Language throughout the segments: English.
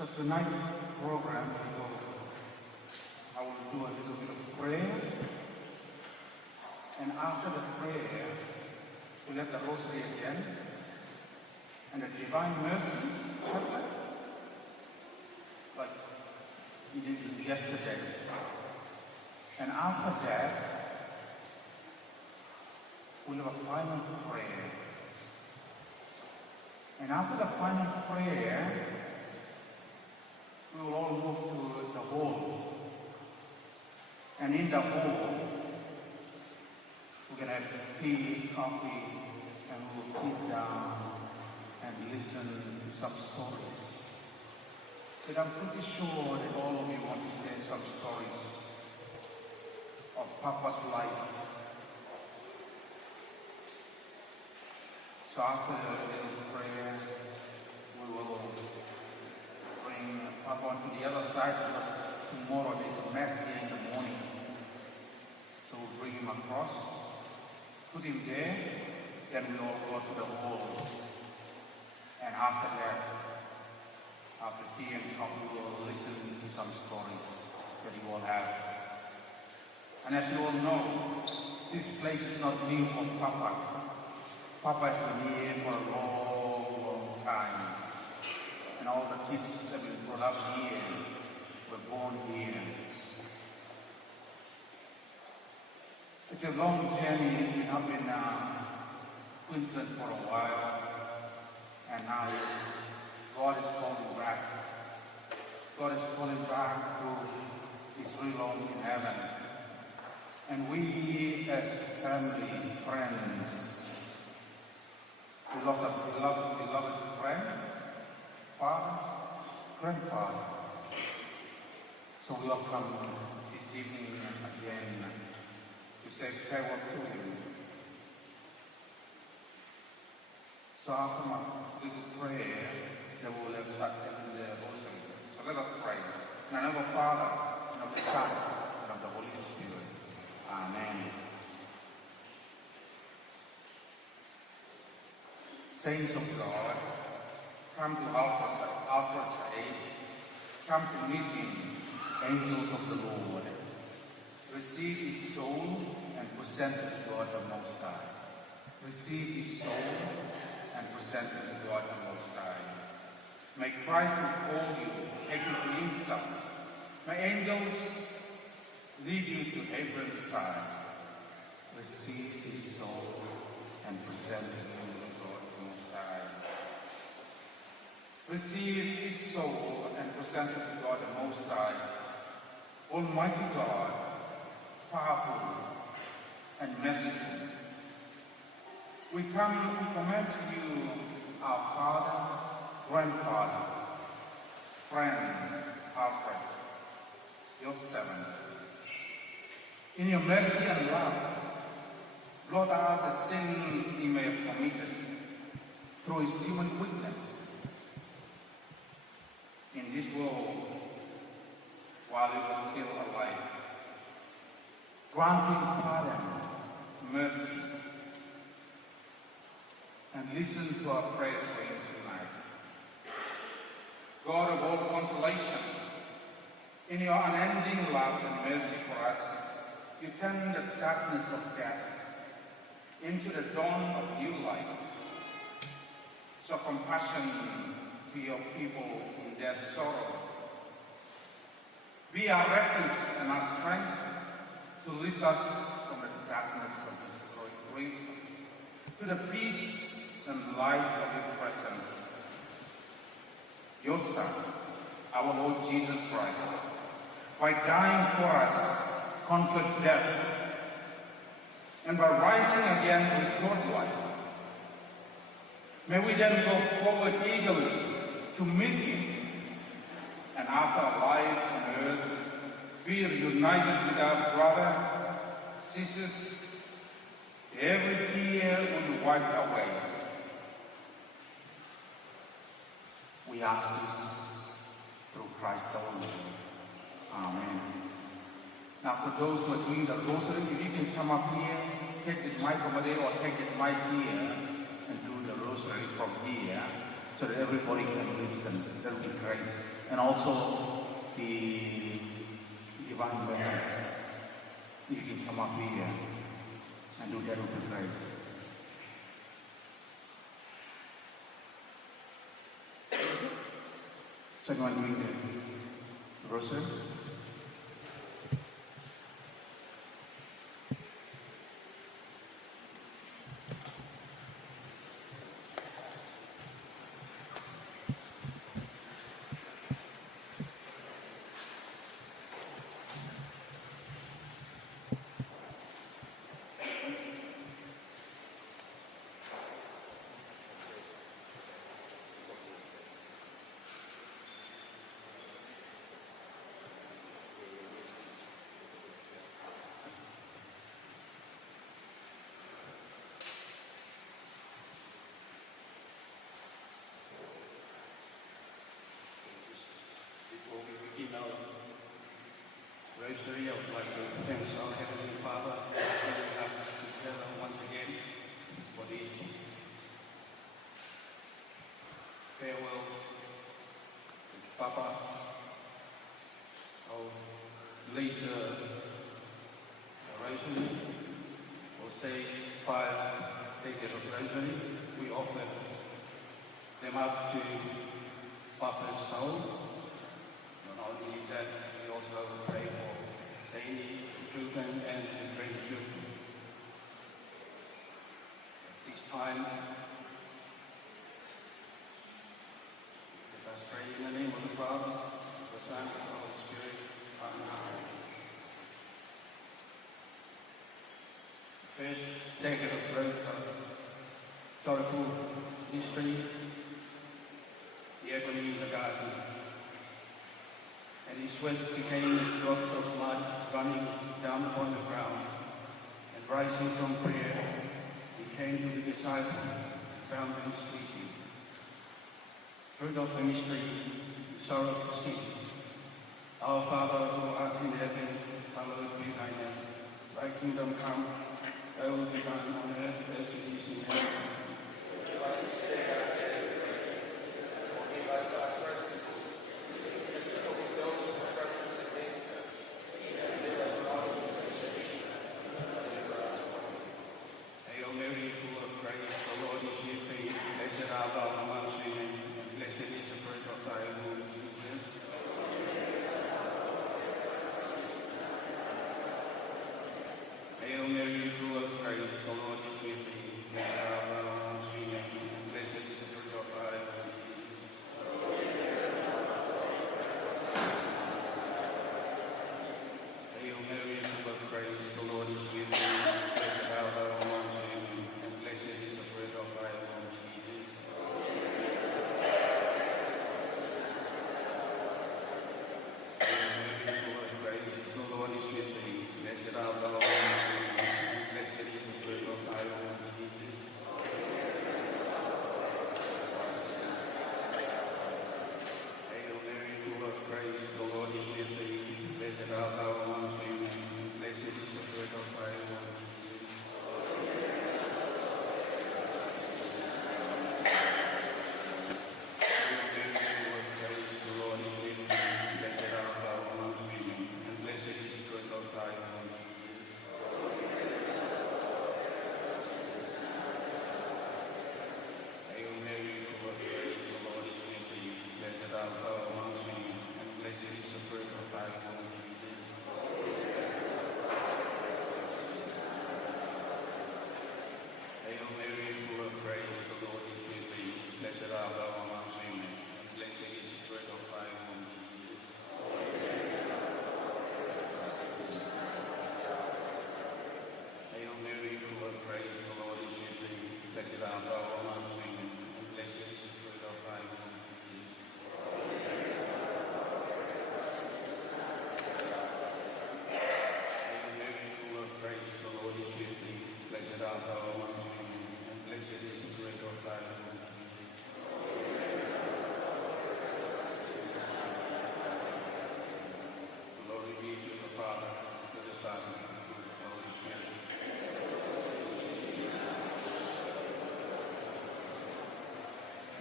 So tonight's program, I will do a little bit of prayer, and after the prayer, we let the rosary again, and the Divine Mercy chaplet, like we did yesterday. And after that, we'll have a final prayer. And after the final prayer, we will all move to the hall. And in the hall, we're going to have tea, coffee, and we'll sit down and listen to some stories. But I'm pretty sure that all of you want to hear some stories of Papa's life. So after the little prayer, we will bring Papa onto the other side because tomorrow there's a mass here in the morning. So we'll bring him across, put him there, then we'll all go to the hall. And after that, after tea and coffee, we'll listen to some stories that you all have. And as you all know, this place is not new for Papa. Papa has been here for a long, long time. And all the kids have been brought up here, were born here. It's a long journey. He's been up in Queensland for a while. And now God is calling back. God is calling back to his real home in heaven. And we as family, friends, we lost a beloved friend, father, grandfather. So we all come this evening again to say farewell to him. So after my little prayer, then we will have started in the rosary. So let us pray. In the name of the Father, and of the Son, and of the Holy Spirit. Amen. Saints of God, come to Alfred's aid. Come to meet him, angels of the Lord. Receive his soul and present it to God the Most High. Receive his soul and present it to God the Most High. May Christ uphold you, take you to himself. May angels lead you to Abraham's side. Receive his soul and present it to God the Most High. Receive his soul and present it to God the Most High. Almighty God, powerful and merciful, we commend to you our father, grandfather, friend, Alfred, your servant. In your mercy and love, blot out the sins he may have committed through his human weakness in this world while he was still alive. Grant him pardon, mercy, and listen to our prayers for him tonight. God of all consolation, in your unending love and mercy for us, you turn the darkness of death into the dawn of new life. Show compassion to your people in their sorrow. Be our refuge and our strength to lift us from the darkness of this grief to the peace and light of your presence. Your Son, our Lord Jesus Christ, by dying for us, conquered death, and by rising again, restored life. May we then go forward eagerly to meet him, and after our life on earth, be reunited with our brother, sisters. Every tear will be wiped away. We ask this through Christ our Lord. Amen. Now for those who are doing the rosary, if you can come up here, take this mic over there or take this mic here and do the rosary from here so that everybody can listen. That would be great. and also the divine blessing. You can come up here and do that would be great. Second one, doing the rosary. Rosary, I would like to thank our Heavenly Father for bringing us together once again for this farewell with Papa. I'll lead the Rosary. We'll say 5 decades of Rosary. We offer them up to Papa's soul. Not only that, we also pray for Sadie, children, and grandchildren. This time, let us pray in the name of the Father, the Son, and the Holy Spirit. Amen. First decade of sorrowful history, the agony in the garden. And his sweat became as drops of blood running down upon the ground. And rising from prayer, he came to the disciples, found them sleeping. Fruit of the mystery, sorrow to sin. Our Father who art in heaven, hallowed be thy name. Thy kingdom come, thy will be done on earth as it is in heaven. Give us this day our daily bread. Forgive us our trespasses. Hail Mary, full of grace, the Lord is with thee. Blessed art thou amongst women, and blessed is the fruit of thy womb, Jesus. Hail Mary, full of grace, the Lord is with thee. Blessed art thou amongst women, and blessed is the fruit of thy womb, Jesus. Hail Mary, full of grace, the Lord is with thee. Blessed art thou amongst women, and blessed is the fruit of thy womb, Jesus. Hail Mary, full of grace, the Lord is with thee. Blessed art thou amongst women, and blessed is the fruit of thy womb, Jesus. Hail Mary, full of grace, the Lord is with thee. Blessed art thou amongst women, and blessed is the fruit of thy womb, Jesus. Hail Mary, full of grace, the Lord is with thee. Blessed art thou amongst women, and blessed is the fruit of thy womb, Jesus. Hail Mary, full of grace, the Lord is with thee. Blessed art thou amongst women, and blessed is the fruit of thy womb, Jesus. Hail Mary, full of grace, the Lord is with thee. Blessed art thou amongst women, and blessed is the fruit of thy womb, Jesus. Hail Mary, full of grace, the Lord is with thee. Blessed art thou amongst women, and blessed is the fruit of thy womb, Jesus. Hail Mary, full of grace, the Lord is with thee. Blessed art thou amongst women, and blessed is the fruit of thy womb, Jesus. Glory be to the Father, to the Son, and to the Holy Spirit.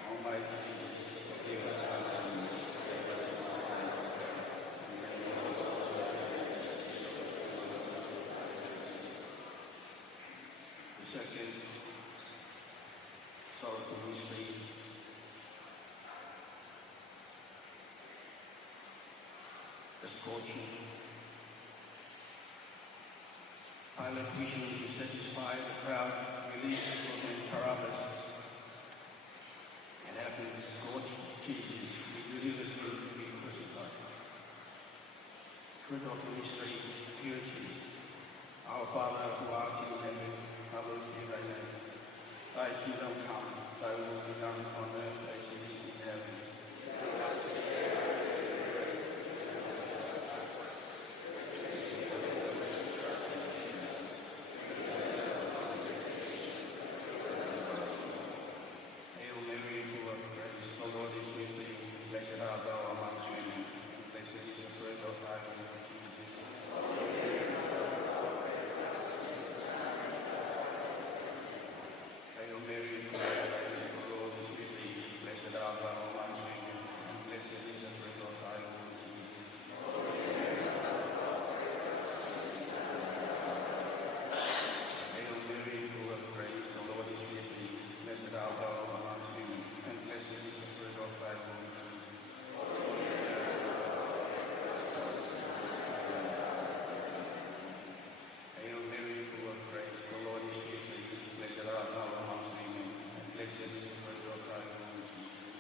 Almighty Jesus, forgive us our sins, save us from Second, sorrowful mystery, the scorching. Pilate, wishing to satisfy the crowd, released from Barabbas, and having scorched Jesus, he delivered him to be crucified. Fruit of the mystery, purity. Our Father who art in heaven, hallowed be thy name. Thy kingdom come, thy will be done on earth as it is in heaven. Hail Mary, full of grace, the Lord is with thee. Blessed art thou amongst women, and blessed is the fruit of thy womb, Jesus. Hail Mary, full of grace, the Lord is with thee. Blessed art thou amongst women, and blessed is the fruit of thy womb, Jesus. Hail Mary, full of grace, the Lord is with thee. Blessed art thou amongst women, and blessed is the fruit of thy womb, Jesus. Hail Mary, full of grace, the Lord is with thee. Blessed art thou amongst women, and blessed is the fruit of thy womb, Jesus.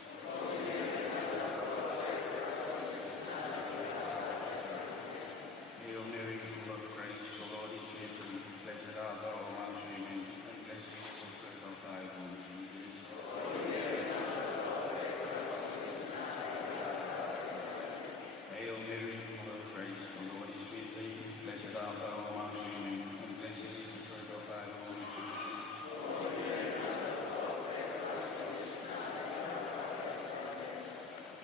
Hail Mary, full of grace, the Lord is with thee. Blessed art thou amongst women, and blessed is the fruit of thy womb, Jesus. Hail Mary, full of grace, the Lord is with thee. Blessed art thou amongst women, and blessed is the fruit of thy womb, Jesus.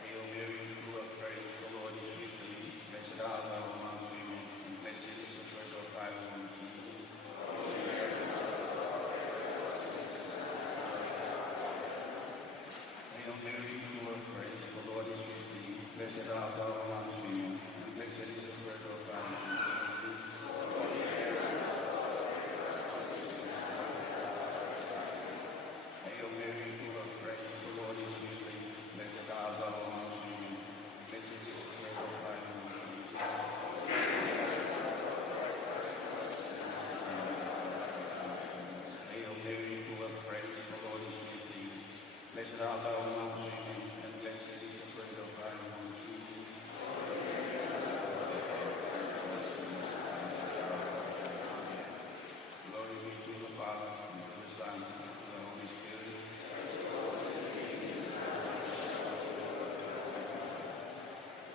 Hail Mary, full of grace, the Lord is with thee. Blessed art thou amongst women, and blessed is the fruit of thy womb, Jesus. Hail Mary, full of grace, the Lord is with thee. Blessed art thou amongst women, and blessed is the fruit of thy womb, Jesus. Hail Mary, full of grace, the Lord is with thee. Blessed art thou amongst women, and blessed is the fruit of thy womb, Jesus. Hail Mary, full of grace, the Lord is with thee. Blessed art thou amongst women, and blessed is the fruit of thy womb, Jesus. Glory be to the Father, and to the Son, and to the Holy Spirit.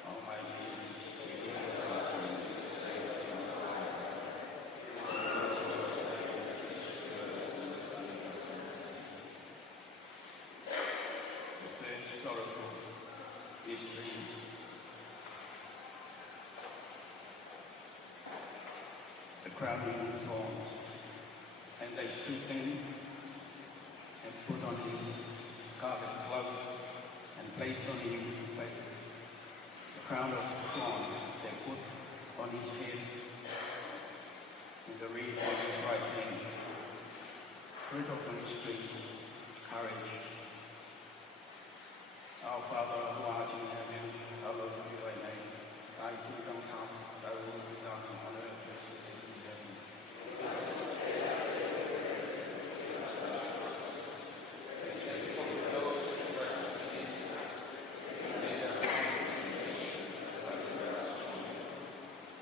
Almighty Jesus, forgive us our sins, save us from fire. The third sorrowful mystery, the crowning of thorns. And they stripped him and put on him scarlet cloak and placed on him the crown of thorns. They put on his head and the reed on his right hand. Fruit of the mystery, courage. Our Father who art in heaven, hallowed be thy name. Thy kingdom come, thy will be done on earth as it is in heaven.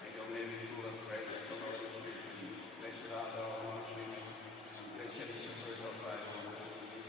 Hail Mary, full of grace, the Lord is with thee. Blessed art thou amongst women, and blessed is the fruit of thy womb, Jesus.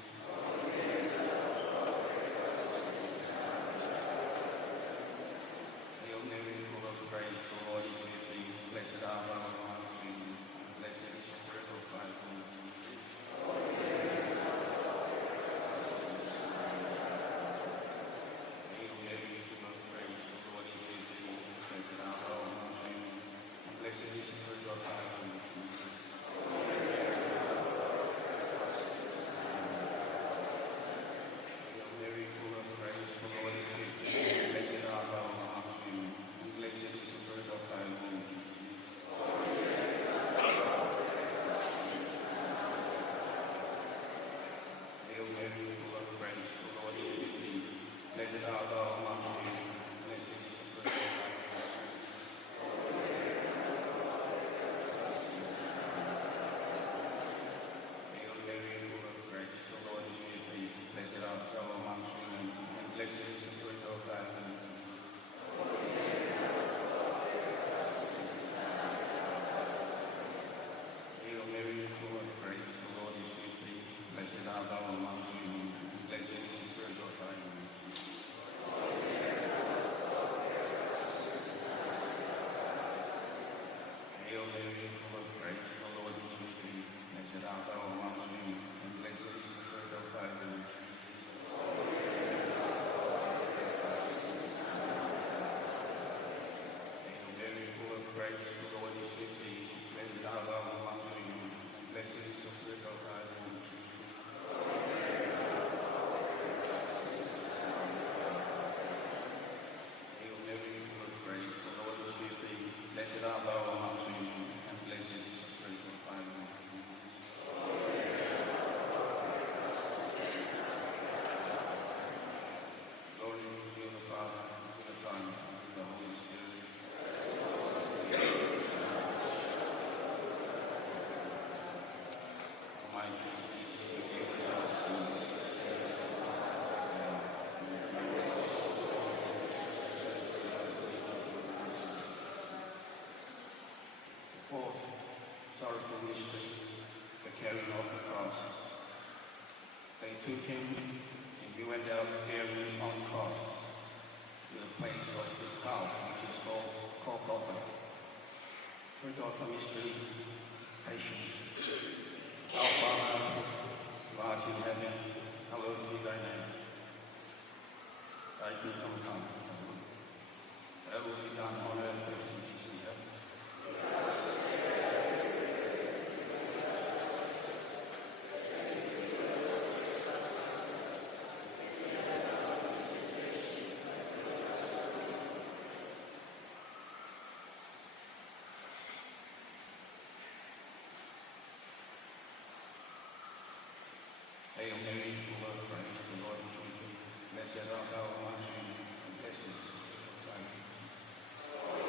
Fourth sorrowful mystery, the carrying of the cross. They took him and he went out bearing his own cross to the place of his skull, which is called Golgotha. Fourth mystery, patience. Our Father, who art in heaven, hallowed be thy name. Thy kingdom come. Thy will be done on earth as it is in heaven. Hail Mary, full of grace, the Lord is with thee. Blessed art thou amongst women, and blessed is the fruit of thy womb.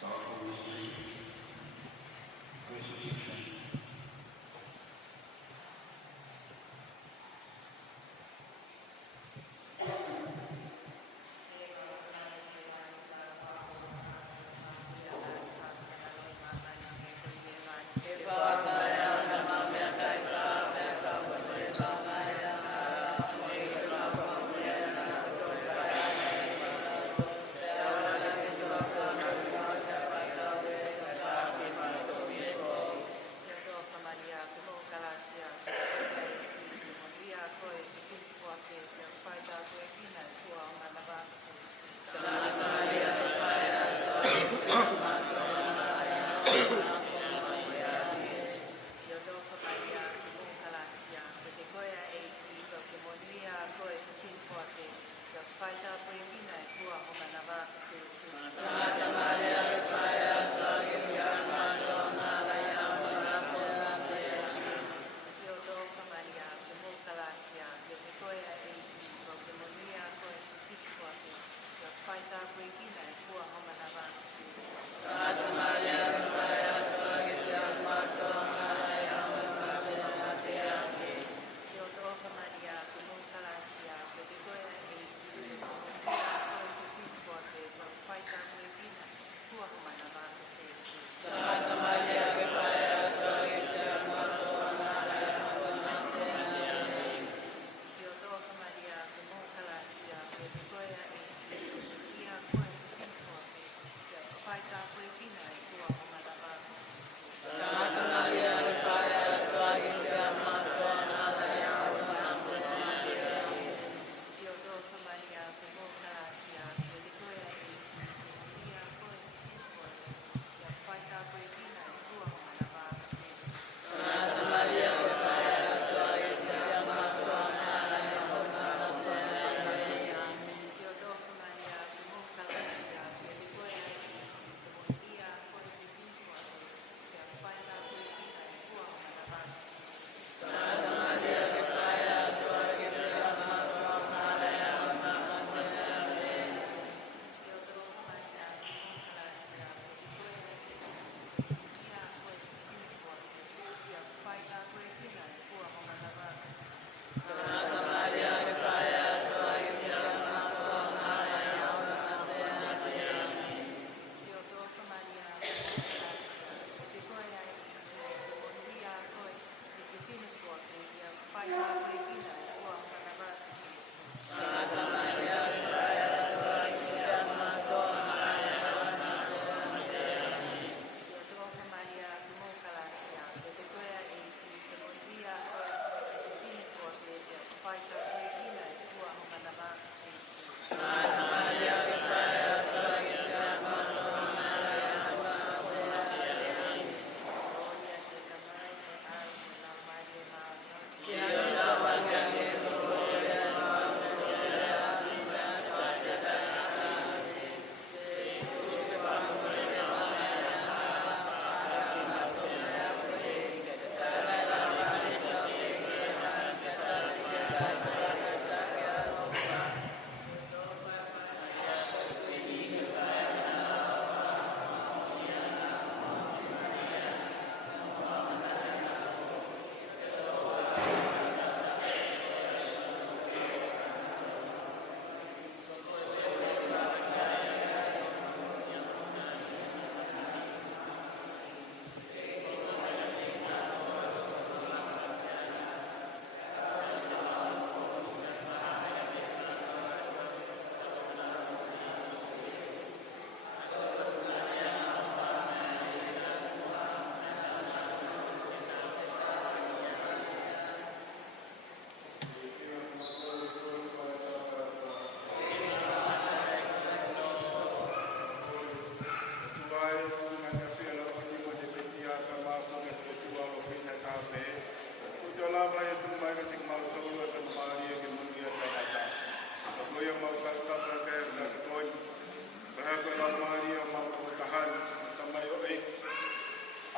Sorrowful mystery,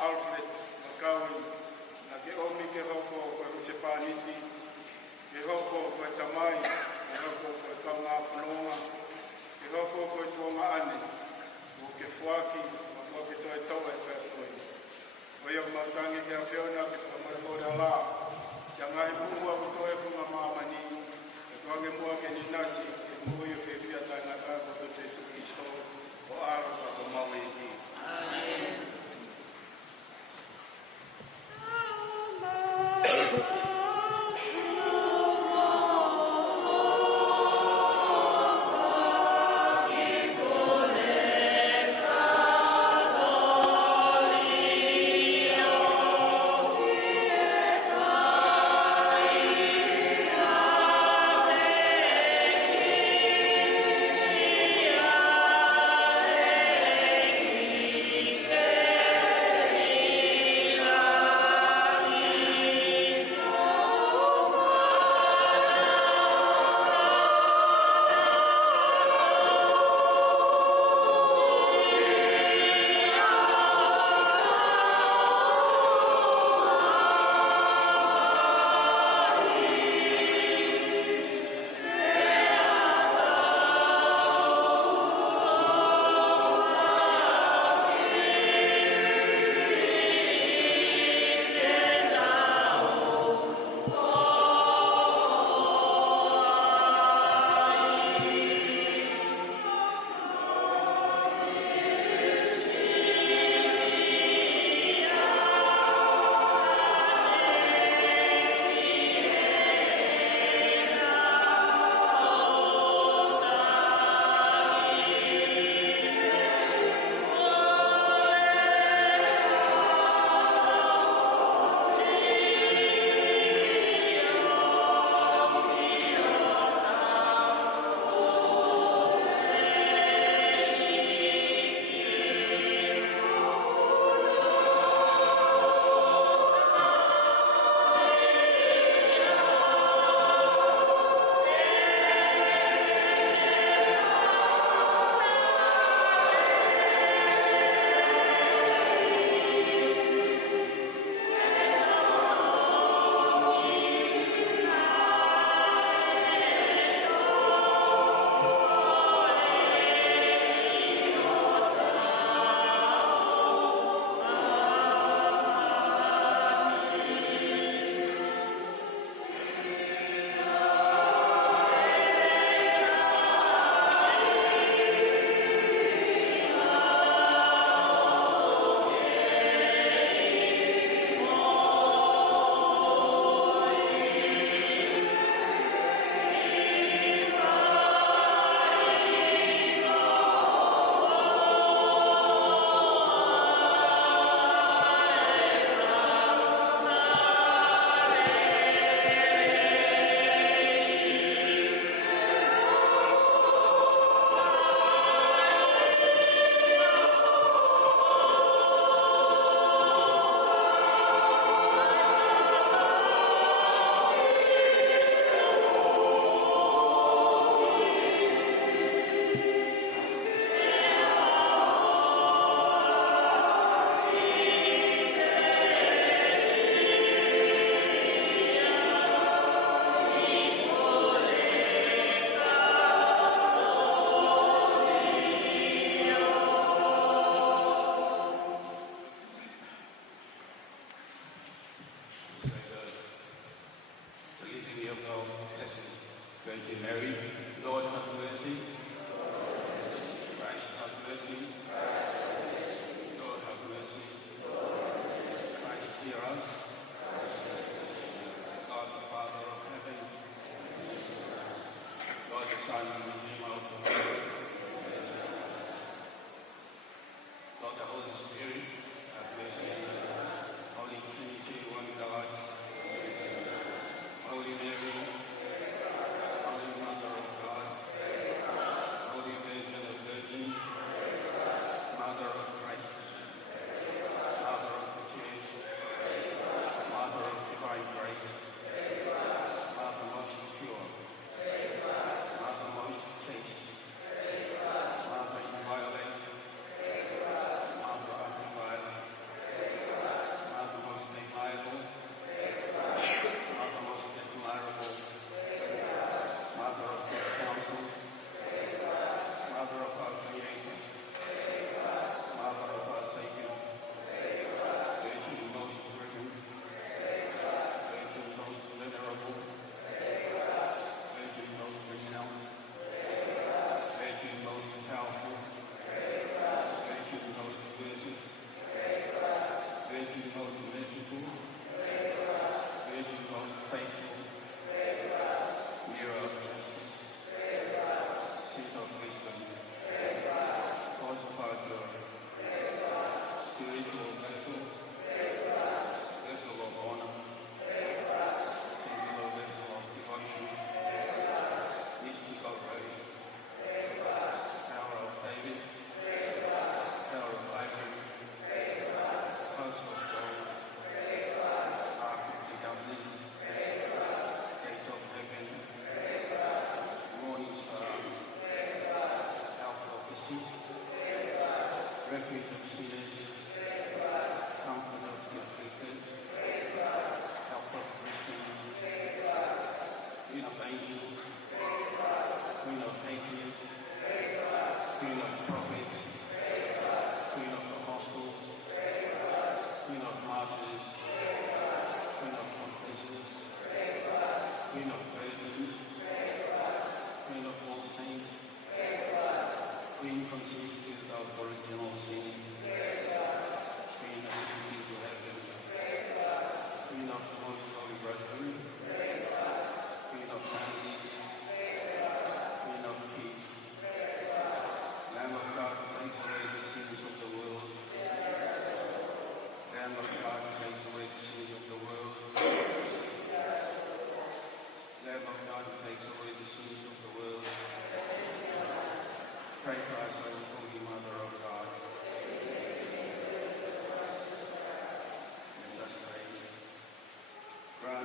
Alfred Makawi, na ke omi ke hoko koe Usepaniti, ke hoko koe Tamai, ke hoko koe Kaunga Whanonga, ke hoko koe Tuonga Ane, o ke Fuaki, ma kua ke toi tau e whea koe. Koe au matangi ke a whiona ke whamai kore ala, sia ngai mua ku toi punga mamani, ke tuange mua ke ni nasi, ke mua yo ke whiata ngā tāko to Jesu Christo, o aroka o maui ki. Amen.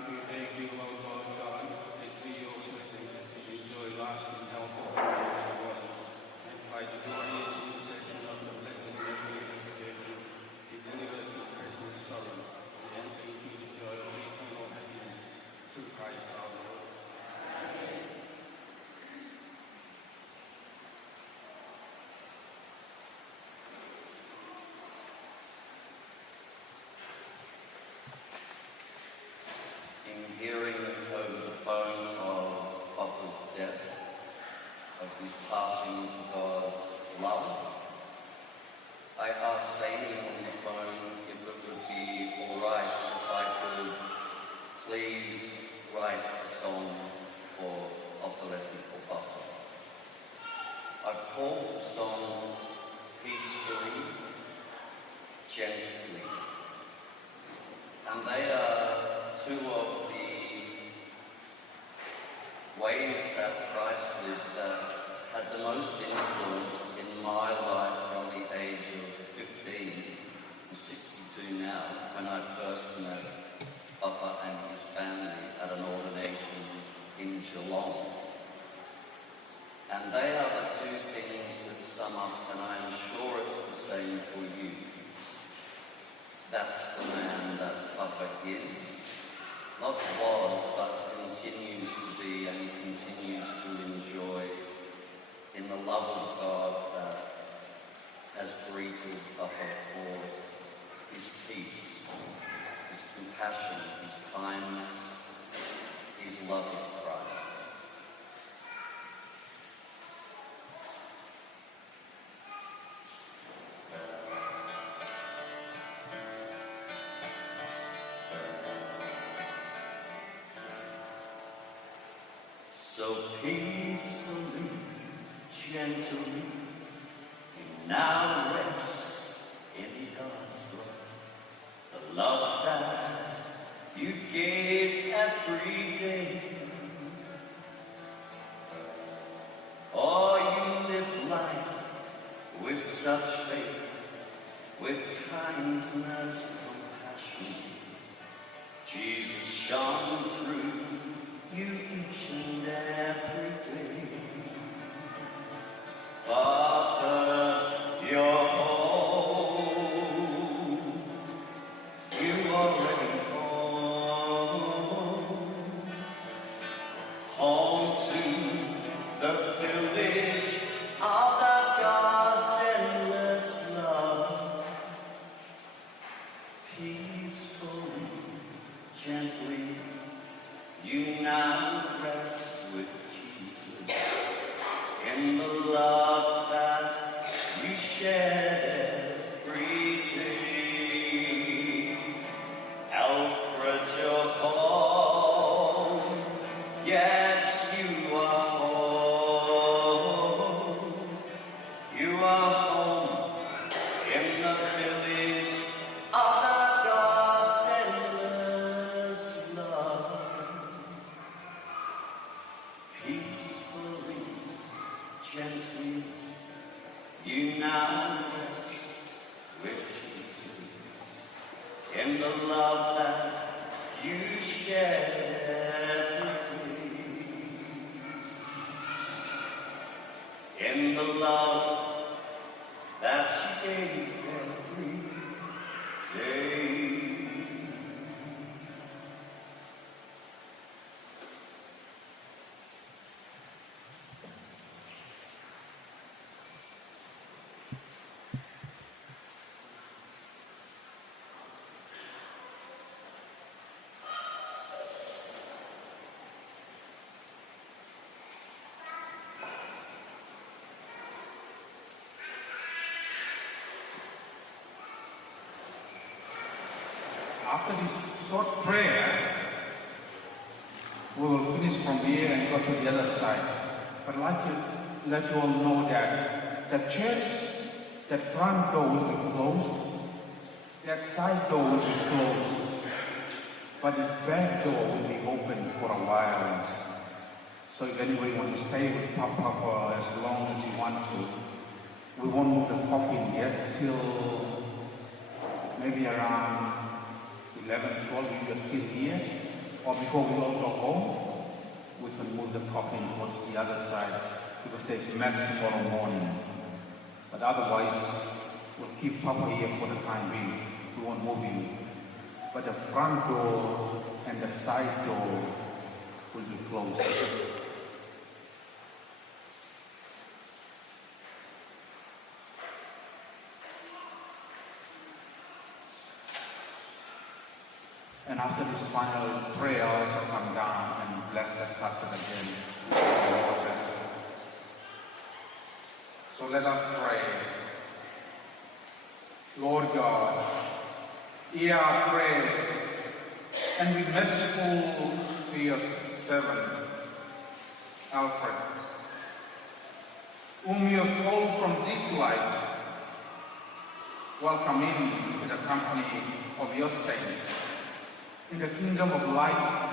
we thank you, Lord God, that we also enjoy lasting health and wealth. And by the glorious intercession of the blessed Mary, you deliver us from present sorrow and enter into the joy of eternal happiness through Christ our Lord. In hearing over the phone of Papa's death, of his passing to God's love, I asked Sadie on the phone if it would be all right if I could please write a song for Opaletti for Papa. I've called the song Peacefully, Gently, and they are two of the ways that Christ lived that had the most influence in my life from the age of 15. I'm 62 now, when I first met Papa and his family at an ordination in Geelong. And they are the two things that sum up, and I'm sure it's the same for you. That's the man that Papa is. Not was, but continues to be and continues to enjoy in the love of God that has greeted Papa for his peace, his compassion, his kindness, his love of Christ. So peacefully, gently, you now rest in God's love. The love that you gave every day. Oh, you live life with such faith, with kindness, compassion. Jesus shone through you each and every day. Father, you're home. You already home. Home to the village of the God's endless love. Peacefully, gently, you now rest with Jesus in the love that you shed every day. Alfred, you're home. Yes, you are home. You are home in the village of the God's endless love. Peacefully, gently, you now rest with Jesus in the love that you shed every day. In the love that you gave every day. After this short prayer, we will finish from here and go to the other side. But I'd like to let you all know that the church, that front door will be closed, that side door will be closed, but this back door will be open for a while. So if anybody wants to stay with Papa for as long as you want to, we won't move the coffin yet till maybe around 11, 12, if you're still here, or before we all go home, we can move the coffin towards the other side because there's mass tomorrow morning. But otherwise, we'll keep Papa here for the time being. We won't move him. But the front door and the side door will be closed. And after this final prayer, I'll also come down and bless the casket again. So let us pray. Lord God, hear our prayers and be merciful to your servant, Alfred, whom you have called from this life. Welcome him to the company of your saints, in the kingdom of light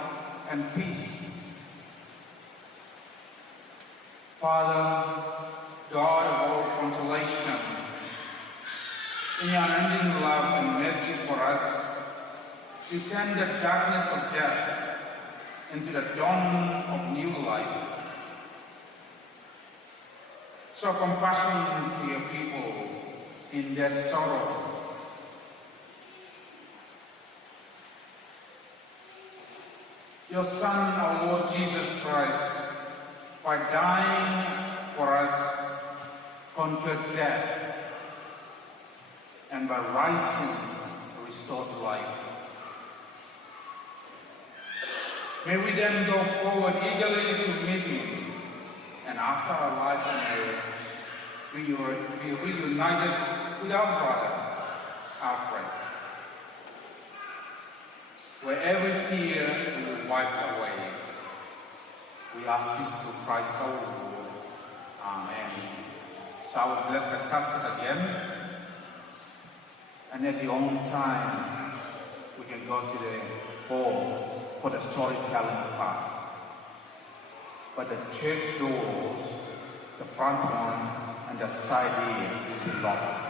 and peace. Father, God of all consolation, in your unending love and mercy for us, you turn the darkness of death into the dawn of new life. Show compassion to your people in their sorrow. Your Son, our Lord Jesus Christ, by dying for us, conquered death, and by rising, restored life. May we then go forward eagerly to meet Him, and after our life on earth, be reunited with our brother, Alfred, where every tear will wipe away. We ask this through Christ our Lord. Amen. So I will bless the casket again, and at your own time, we can go to the hall for the storytelling part. But the church doors, the front one and the side here, will be locked.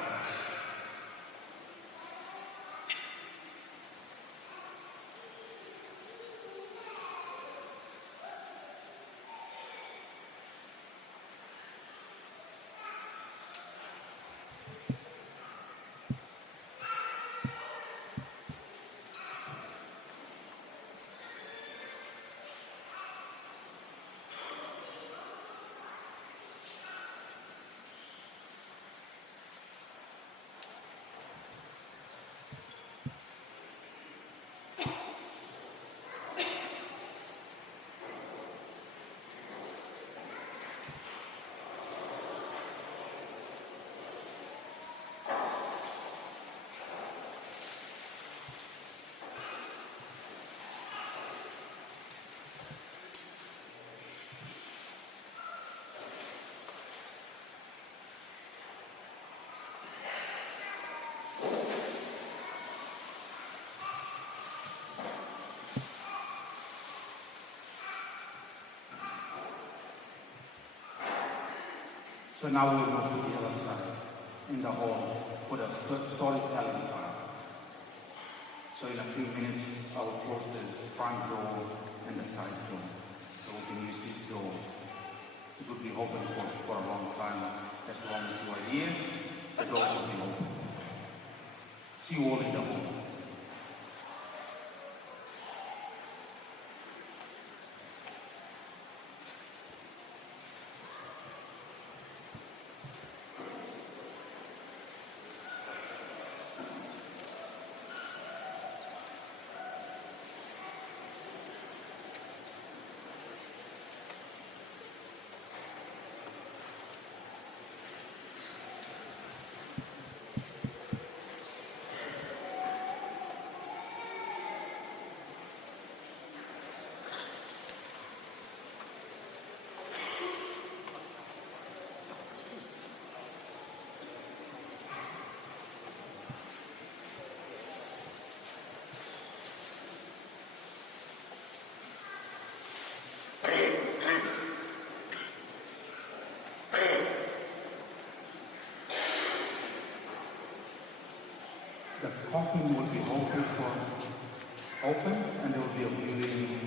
So now we'll move to the other side, in the hall, for the storytelling part. So in a few minutes, I will close the front door and the side door. So we can use this door. It will be open for a long time. As long as you are here, the door will be open. See you all in the hall. The coffin will be open and there will be a kneeling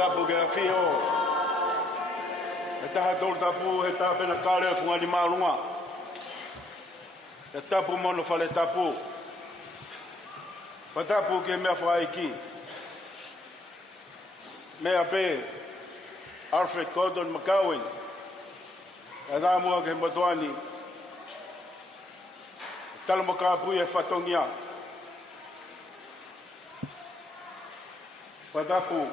tapu ke afio. E taha tolu tapu he taha pena kare fungani marunga. E tapu mono fale tapu. Pa tapu ke mea whaiki. Mea pe Alfred Gordon McCowan. E rā mua ke motoani. Tala mo ka pui e whatongia. Patapu.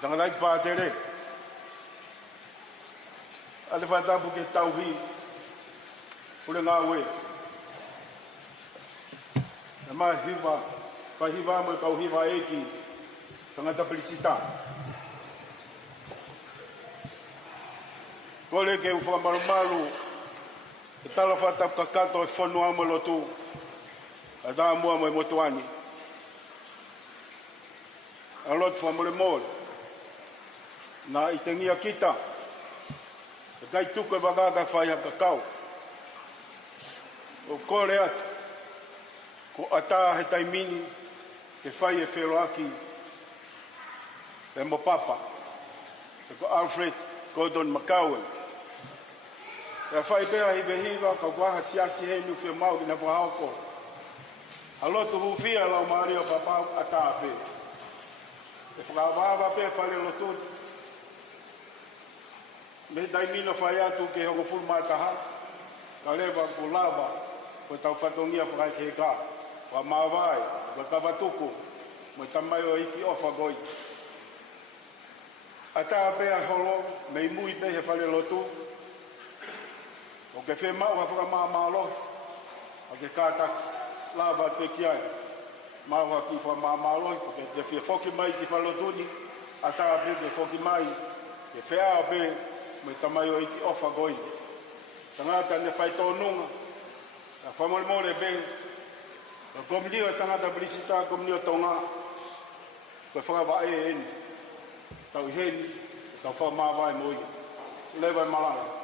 Tanga lai pātere. Ale whatapu ke tauhi. Ule ngā ue. E mā hiwa. Ka hiwa mo e kau hiwa eki. Sangata pelisita. Kole ke uwha maru. E tala whatapu kakato e whanua mo lotu. A dā mua mo e motuani. A lot for mole mole. Na i te ngia kita. E kai tuko e wagaga whai ha kakao. O kore atu. Ko ata he taimini. Ke whai e wheroaki. E mo papa. E ko Alfred Gordon McCowan. E whai pēra hi behiva ka waha siasi he nuwhi mau ki na whahaoko. A lotu hufia lau maari o papa ata ape. E whakawāwa pē whare lotuni. Me daimina whai atu ke hongo fulmataha. Ka lewa ko lava. Ko tau whatongia whakai ke kā. Wa mawai. Wa kawatuku. Mo tamai o iki ofa goi. Ata pēa holo. Me imui pē he whare lotu. O ke whemau ha whakamāmalo. A ke kātak. Lava te kiai. Maua ki wha māmalo, ke te whia whoki mai ki whalotuni, a tā ape ke whoki mai, ke whea ape, me tamai o iki ofa goi. Sangata ne whai tōnunga, a whamole be, ka komnio sangata brisita, komnio tonga, ka whakawa e eni, tau heni, ka wha māwai moi, lewai malanga.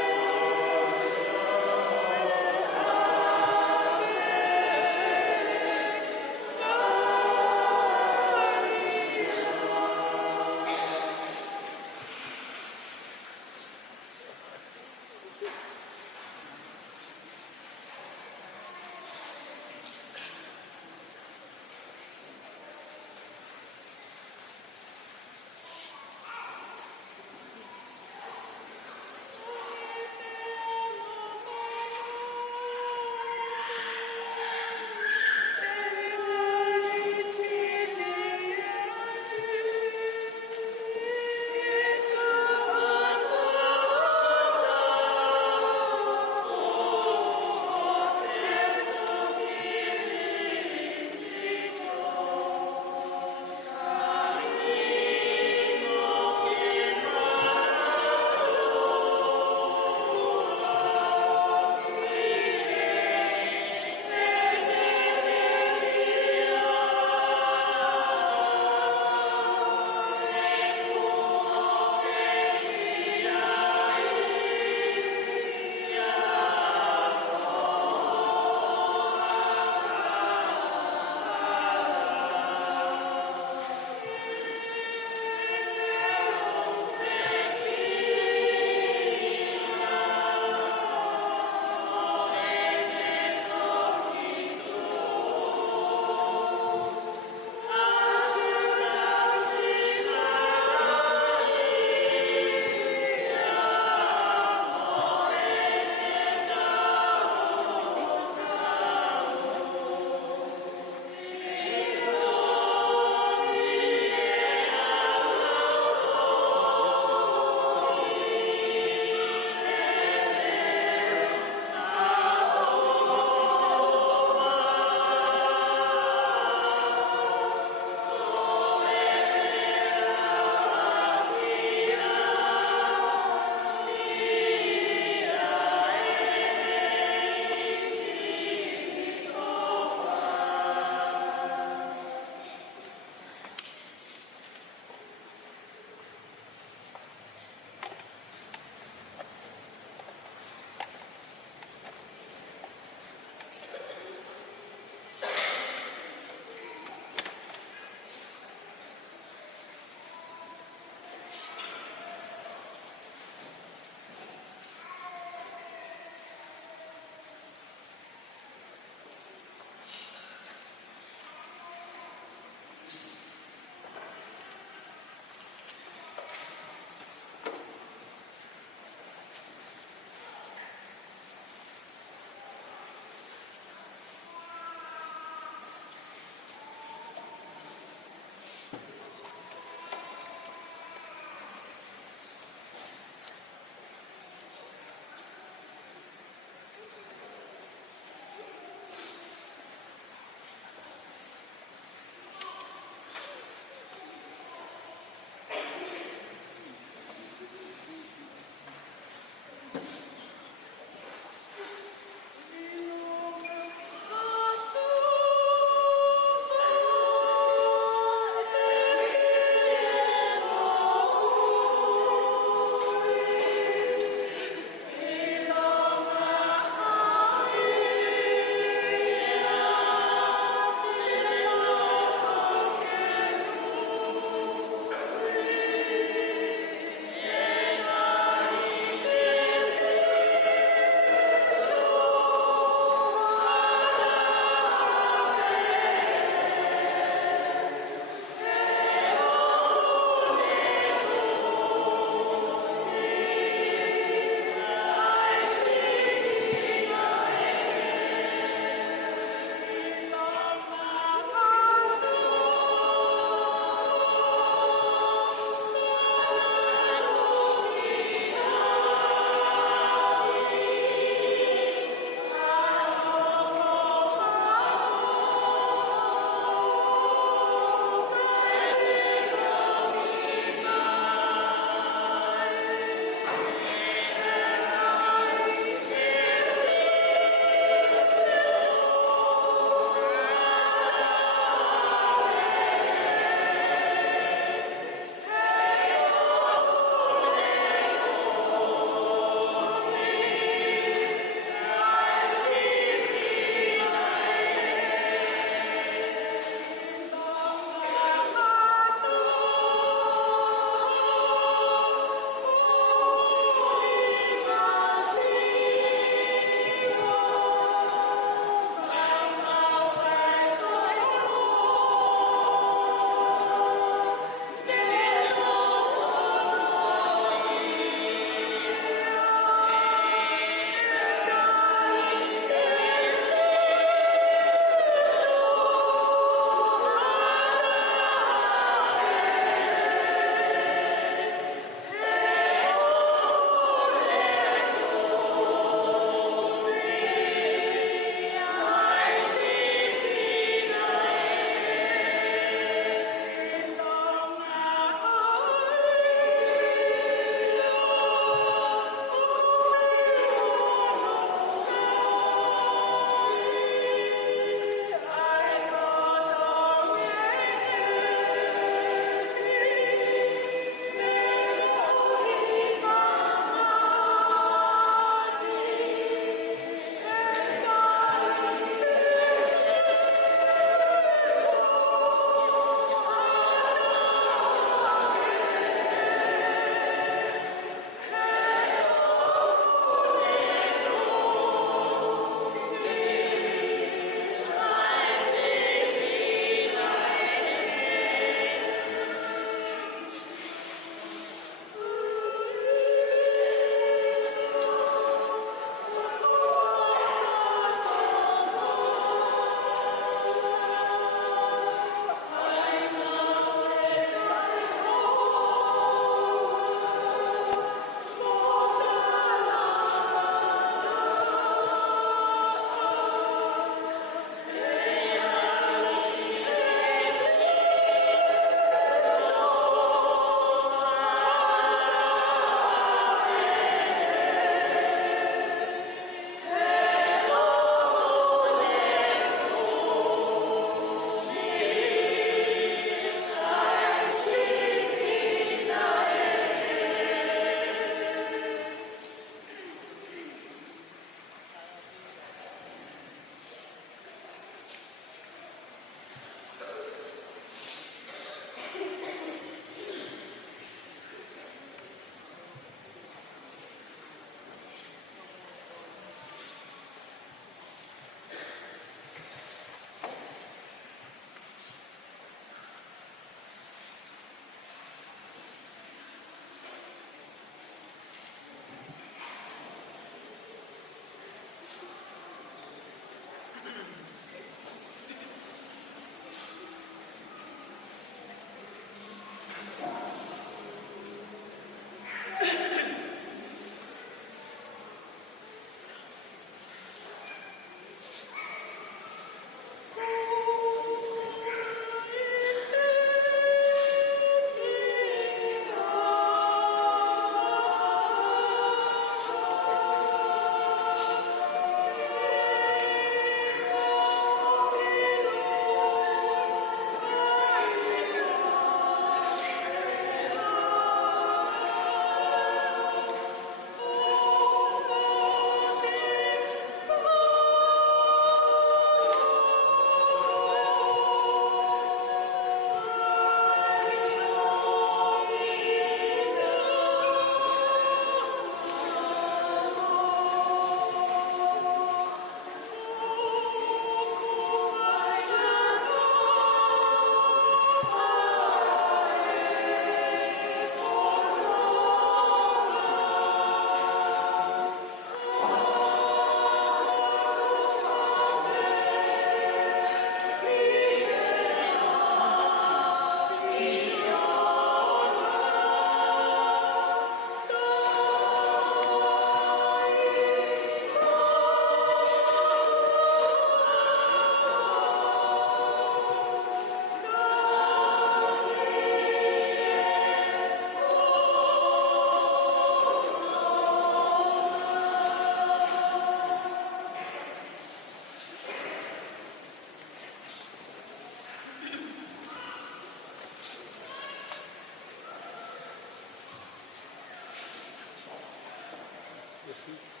Thank you.